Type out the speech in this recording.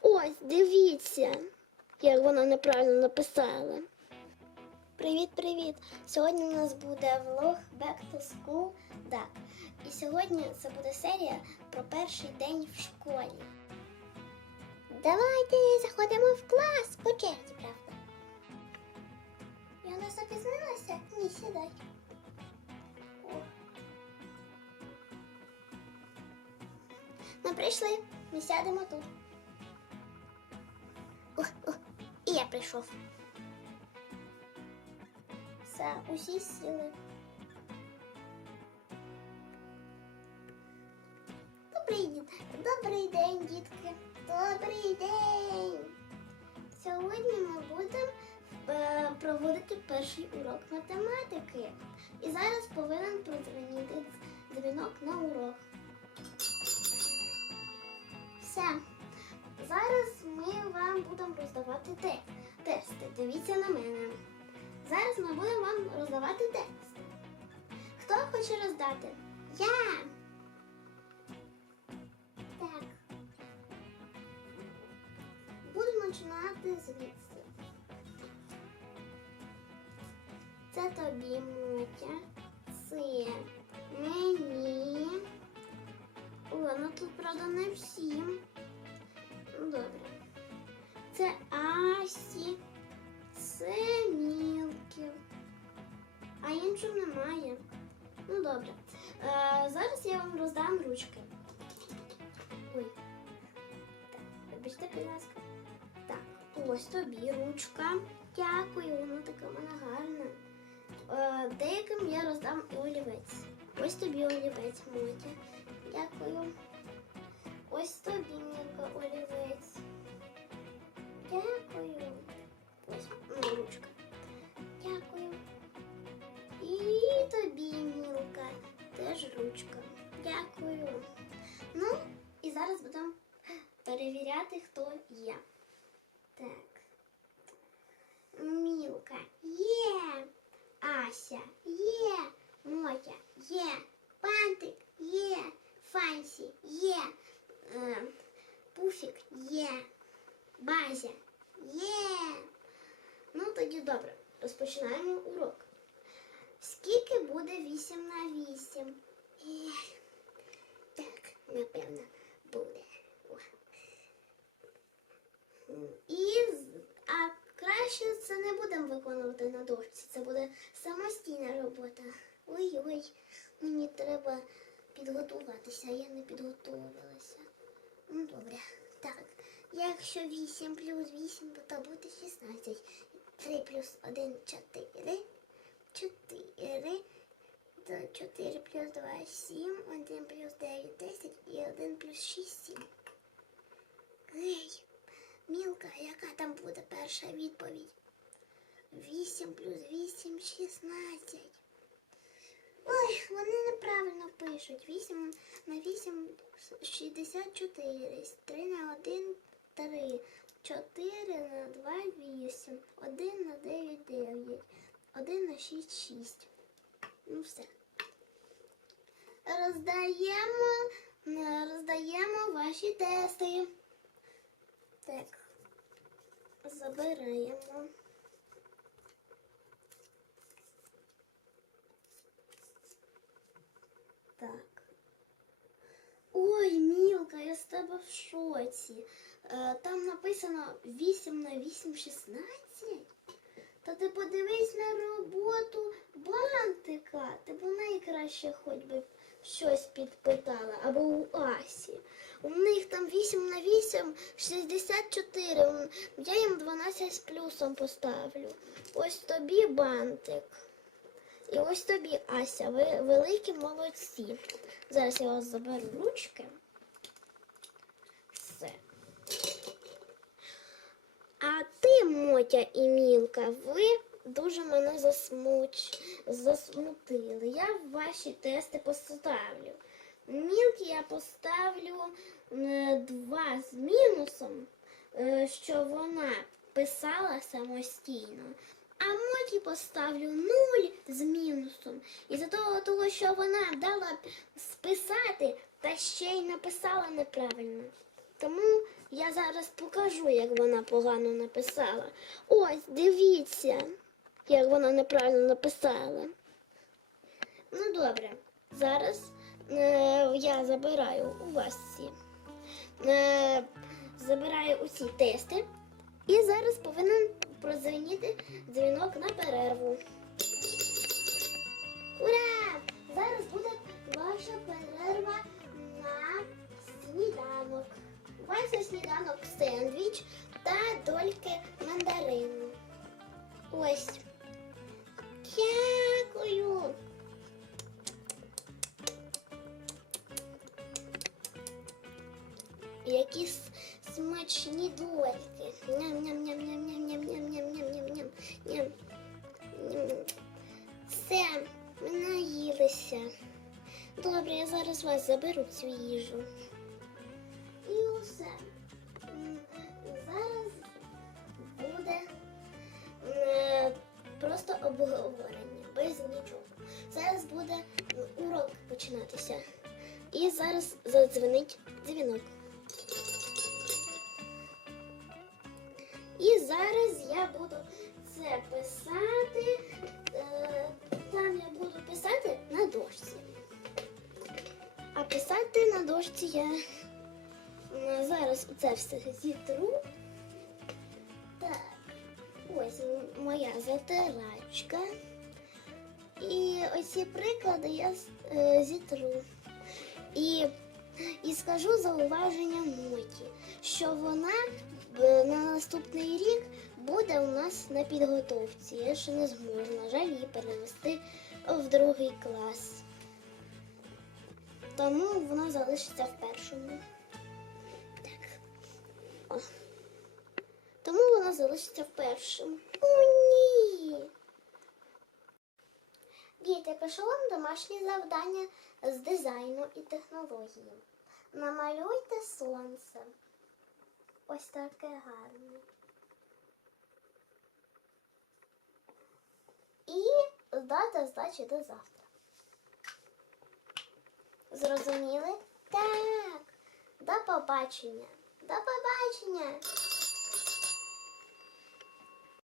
Ось, дивіться, як вона неправильно написала. Привіт-привіт! Сьогодні у нас буде влог Back to School Duck. І сьогодні це буде серія про перший день в школі. Давайте заходимо в клас по черзі, правда? Я не запізнилася? Ні, сідай. Ми прийшли, ми сядемо тут. О, о, і я прийшов. Все, усі сіли. Добрий день, добрий день, дітки. Добрий день. Сьогодні ми будемо е, проводити перший урок математики. І зараз повинен продзвонити дзвінок на урок. Все. Зараз ми вам будемо роздавати те- тести. Дивіться на мене. Зараз ми будемо вам роздавати тексти. Хто хоче роздати? Я. Так. Будемо починати звідси. Це тобі, Мотя. Це мені. О, ну тут, правда, не всім. Ну добре. Е, зараз я вам роздам ручки. Ой. Так, вибачте, будь ласка. Так, ось тобі ручка. Дякую, вона така в мене гарна. Е, деяким я роздам і олівець. Ось тобі олівець, Мотя. Дякую. Ось тобі Мілка олівець. Дякую. Ось ну, ручка. Розпочинаємо урок. Скільки буде 8 на 8? Так, напевно, буде. І, а краще це не будемо виконувати на дошці. Це буде самостійна робота. Ой-ой, мені треба підготуватися, а я не підготувалася. Ну, добре. Так, якщо 8 плюс 8, то буде 16. 3 плюс 1 4. 4. 4 плюс 2 7. 1 плюс 9 10 і 1 плюс 6 7. Гей, Мілка, яка там буде перша відповідь? 8 плюс 8 16. Ой, вони неправильно пишуть. 8 на 8 64. 3 на 1 3. 4 на 2 8. 1 на 9 9. 1 на 6 6. Ну все. Роздаємо, роздаємо ваші тести. Так. Забираємо. Так. Ой, Мілка, я з тебе в шоці. Е, там написано 8 на 8 16. Та ти подивись на роботу бантика. Ти б у неї краще хоч би щось підпитала. Або у Асі. У них там 8 на 8 64. Я їм 12 з плюсом поставлю. Ось тобі бантик. І ось тобі, Ася, ви великі молодці. Зараз я вас заберу ручки. Все. А ти, Мотя і Мілка, ви дуже мене засмуч... засмутили. Я ваші тести поставлю. Мілки я поставлю два з мінусом, е, що вона писала самостійно. А Моті поставлю нуль з мінусом. І за того, що вона дала списати, та ще й написала неправильно. Тому я зараз покажу, як вона погано написала. Ось, дивіться, як вона неправильно написала. Ну добре, зараз е, я забираю у вас ці. Е, забираю усі тести. І зараз повинен прозвеніти дзвінок на перерву. Ура! Зараз буде ваша перерва на сніданок. На сніданок сендвіч та дольки мандарину. Ось. Дякую. Які смачні дольки. Ням-ням-ням-ням-ням-ням-ням-ням-ням-ням. Ням. Ням. Все, ми наїлися. Добре, я зараз вас заберу цю їжу. М, Зараз буде е, просто обговорення, без нічого. Зараз буде урок починатися. І зараз задзвонить дзвінок. І зараз я буду це писати. Е, там я буду писати на дошці. А писати на дошці я зараз це все зітру. Так, ось моя затирачка. І оці приклади я е, зітру. І, і скажу зауваження Моті, що вона е, на наступний рік буде у нас на підготовці. Я ще не зможу, на жаль, її перевести в другий клас. Тому вона залишиться в першому. Тому вона залишиться в першому. О, ні. Діти, пишу вам домашнє завдання з дизайну і технології. Намалюйте сонце. Ось таке гарне. І дата здачі до завтра. Зрозуміли? Так. До побачення. До побачення.